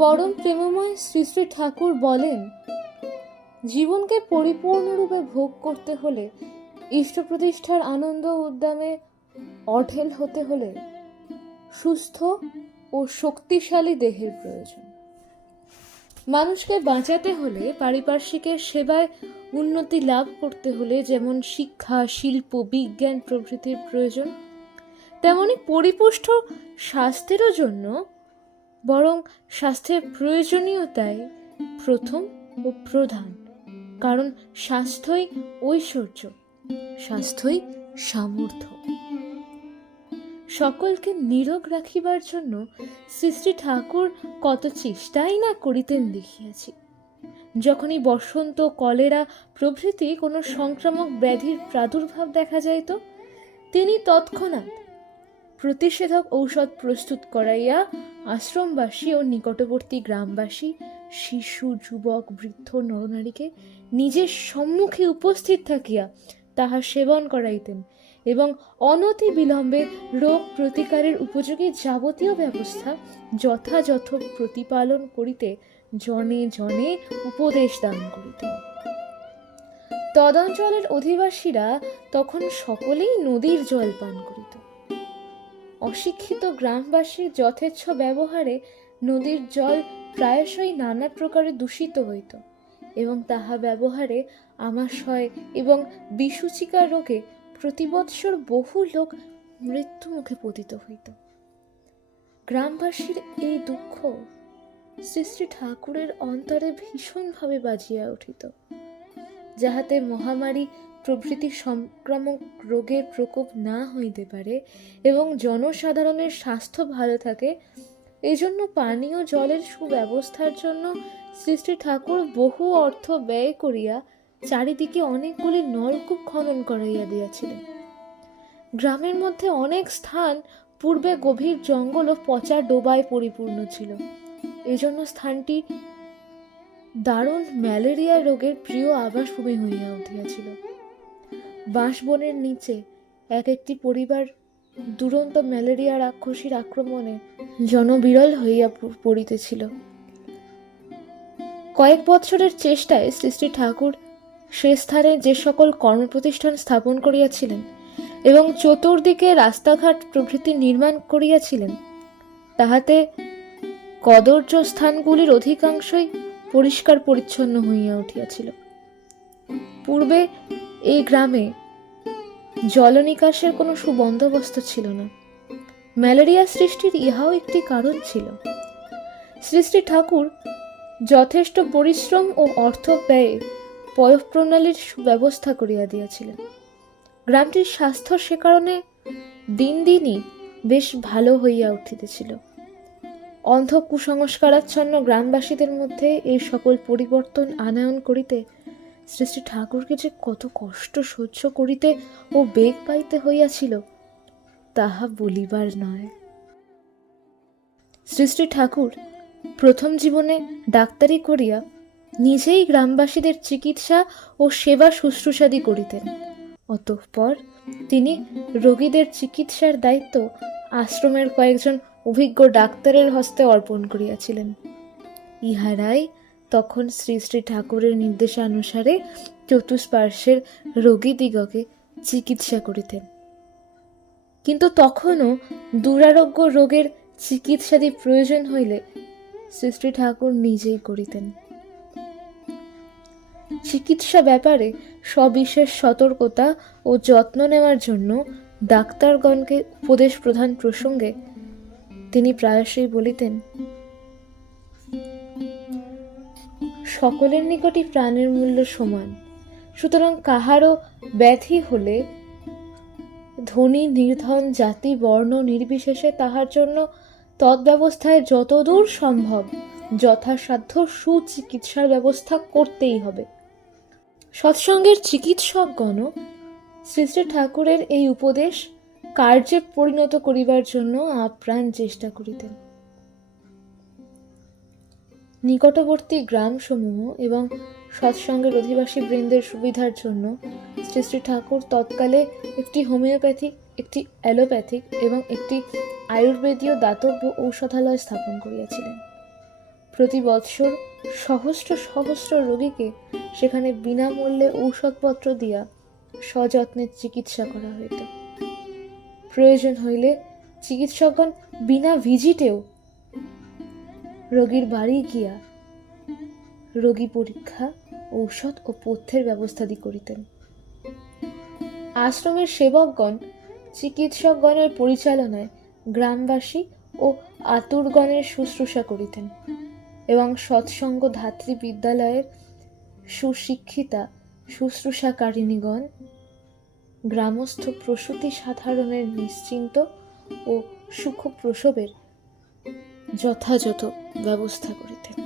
পরম প্রেমময় শ্রী শ্রী ঠাকুর বলেন, জীবনকে পরিপূর্ণরূপে ভোগ করতে হলে, ইষ্ট প্রতিষ্ঠার আনন্দ উদ্যমে অঢেল হতে হলে সুস্থ ও শক্তিশালী দেহের প্রয়োজন। মানুষকে বাঁচাতে হলে, পারিপার্শ্বিকের সেবায় উন্নতি লাভ করতে হলে যেমন শিক্ষা, শিল্প, বিজ্ঞান প্রভৃতির প্রয়োজন, তেমনি পরিপুষ্ট স্বাস্থ্যেরও জন্য বরং স্বাস্থ্যের প্রয়োজনীয়তাই প্রথম ও প্রধান। কারণ স্বাস্থ্যই ঐশ্বর্য, স্বাস্থ্যই সামর্থ্য। সকলকে নীরোগ রাখিবার জন্য শ্রী শ্রী ঠাকুর কত চেষ্টাই না করিতেন দেখিয়াছি। যখনই বসন্ত, কলেরা প্রভৃতি কোনো সংক্রামক ব্যাধির প্রাদুর্ভাব দেখা যাইত, তিনি তৎক্ষণাৎ প্রতিষেধক ঔষধ প্রস্তুত করাইয়া আশ্রমবাসী ও নিকটবর্তী গ্রামবাসী, শিশু, যুবক, বৃদ্ধ, নরনারীকে নিজের সম্মুখে উপস্থিত থাকিয়া তাহা সেবন করাইতেন এবং অনতি বিলম্বে রোগ প্রতিকারের উপযোগী যাবতীয় ব্যবস্থা যথাযথ প্রতিপালন করিতে জনে জনে উপদেশ দান করিতেন। তদঞ্চলের অধিবাসীরা তখন সকলেই নদীর জল পান করিত। অশিক্ষিত গ্রামবাসীর যথেচ্ছ ব্যবহারে নদীর জল প্রায়শই নানা প্রকারে দূষিত হইত এবং তাহা ব্যবহারে আমাশয় এবং বিসূচিকা রোগে প্রতিবৎসর বহু লোক মৃত্যুমুখে পতিত হইত। গ্রামবাসীর এই দুঃখ শ্রী শ্রী ঠাকুরের অন্তরে ভীষণভাবে বাজিয়া উঠিত। যাহাতে মহামারী প্রভৃতি সংক্রামক রোগের প্রকোপ না হইতে পারে এবং জনসাধারণের স্বাস্থ্য ভালো থাকে, এজন্য পানীয় জলের সুব্যবস্থার জন্য শ্রী শ্রী ঠাকুর বহু অর্থ ব্যয় করিয়া চারিদিকে অনেকগুলি নলকূপ খনন করাইয়া দিয়াছিলেন। গ্রামের মধ্যে অনেক স্থান পূর্বে গভীর জঙ্গল ও পচা ডোবায় পরিপূর্ণ ছিল। এজন্য স্থানটি দারুণ ম্যালেরিয়া রোগের প্রিয় আবাসভূমি হইয়া উঠিয়াছিল। বাঁশবনের নিচে এক একটি পরিবার দুরন্ত ম্যালেরিয়া রাক্ষসীর আক্রমণে জনবিরল হইয়া পড়িতেছিল। কয়েক বৎসরের চেষ্টায় শ্রী শ্রী ঠাকুর সে স্থানে যে সকল কর্মপ্রতিষ্ঠান স্থাপন করিয়াছিলেন এবং চতুর্দিকে রাস্তাঘাট প্রভৃতি নির্মাণ করিয়াছিলেন, তাহাতে কদর্য স্থানগুলির অধিকাংশই পরিষ্কার পরিচ্ছন্ন হইয়া উঠিয়াছিল। পূর্বে এই গ্রামে জলনিকাশের কোনো সুবন্দোবস্ত ছিল না। ম্যালেরিয়া সৃষ্টির ইহাও একটি কারণ ছিল। শ্রী শ্রী ঠাকুর যথেষ্ট পরিশ্রম ও অর্থ ব্যয়ে পয়ঃপ্রণালীর সুব্যবস্থা করিয়া দিয়াছিলেন। গ্রামটির স্বাস্থ্য সে কারণে দিন দিনই বেশ ভালো হইয়া উঠিতেছিল। অন্ধ কুসংস্কারাচ্ছন্ন গ্রামবাসীদের মধ্যে এই সকল পরিবর্তন আনয়ন করিতে শ্রী শ্রী ঠাকুরকে যে কত কষ্ট সহ্য করিতে ও বেগ পাইতে হইয়াছিল তাহা বলিবার নয়। শ্রী শ্রী ঠাকুর প্রথম জীবনে ডাক্তারি করিয়া নিজেই গ্রামবাসীদের চিকিৎসা ও সেবা শুশ্রূষাদি করিতেন। অতঃপর তিনি রোগীদের চিকিৎসার দায়িত্ব আশ্রমের কয়েকজন অভিজ্ঞ ডাক্তারের হস্তে অর্পণ করিয়াছিলেন। ইহারাই তখন শ্রী শ্রী ঠাকুরের নির্দেশানুসারে চতুষ্পার্শ্বের রোগীদিগকে চিকিৎসা করিতেন। কিন্তু তখনও দুরারোগ্য রোগের চিকিৎসাদি প্রয়োজন হইলে শ্রী শ্রী ঠাকুর নিজেই করিতেন। চিকিৎসা ব্যাপারে সবিশেষ সতর্কতা ও যত্ন নেওয়ার জন্য ডাক্তারগণকে উপদেশ প্রদান প্রসঙ্গে তিনি প্রায়শই বলিতেন, সকলের নিকটই প্রাণের মূল্য সমান, সুতরাং কাহারও ব্যাধি হলে ধনী নির্ধন, জাতি বর্ণ নির্বিশেষে তাহার জন্য তৎব্যবস্থায় যতদূর সম্ভব যথাসাধ্য সুচিকিৎসার ব্যবস্থা করতেই হবে। সৎসঙ্গের চিকিৎসকগণও শ্রী শ্রী ঠাকুরের এই উপদেশ কার্যে পরিণত করিবার জন্য আপ্রাণ চেষ্টা করিতেন। নিকটবর্তী গ্রামসমূহ এবং সৎসঙ্গের অধিবাসী বৃন্দের সুবিধার জন্য শ্রী শ্রী ঠাকুর তৎকালে একটি হোমিওপ্যাথিক, একটি অ্যালোপ্যাথিক এবং একটি আয়ুর্বেদীয় দাতব্য ঔষধালয় স্থাপন করিয়াছিলেন। প্রতি বৎসর সহস্র সহস্র রোগীকে সেখানে বিনামূল্যে ঔষধপত্র দিয়া সযত্নে চিকিৎসা করা হইত। প্রয়োজন হইলে চিকিৎসকগণ বিনা ভিজিটেও রোগীর বাড়ি গিয়া রোগী পরীক্ষা, ঔষধ ও পথ্যের ব্যবস্থাদি করিতেন। আশ্রমের সেবকগণ চিকিৎসকগণের পরিচালনায় গ্রামবাসী ও আতুরগণের শুশ্রূষা করিতেন এবং সৎসঙ্গ ধাত্রী বিদ্যালয়ের সুশিক্ষিতা শুশ্রূষাকারিণীগণ গ্রামস্থ প্রসূতি সাধারণের নিশ্চিন্ত ও সুখ প্রসবের যথাযথ ব্যবস্থা করিতেন।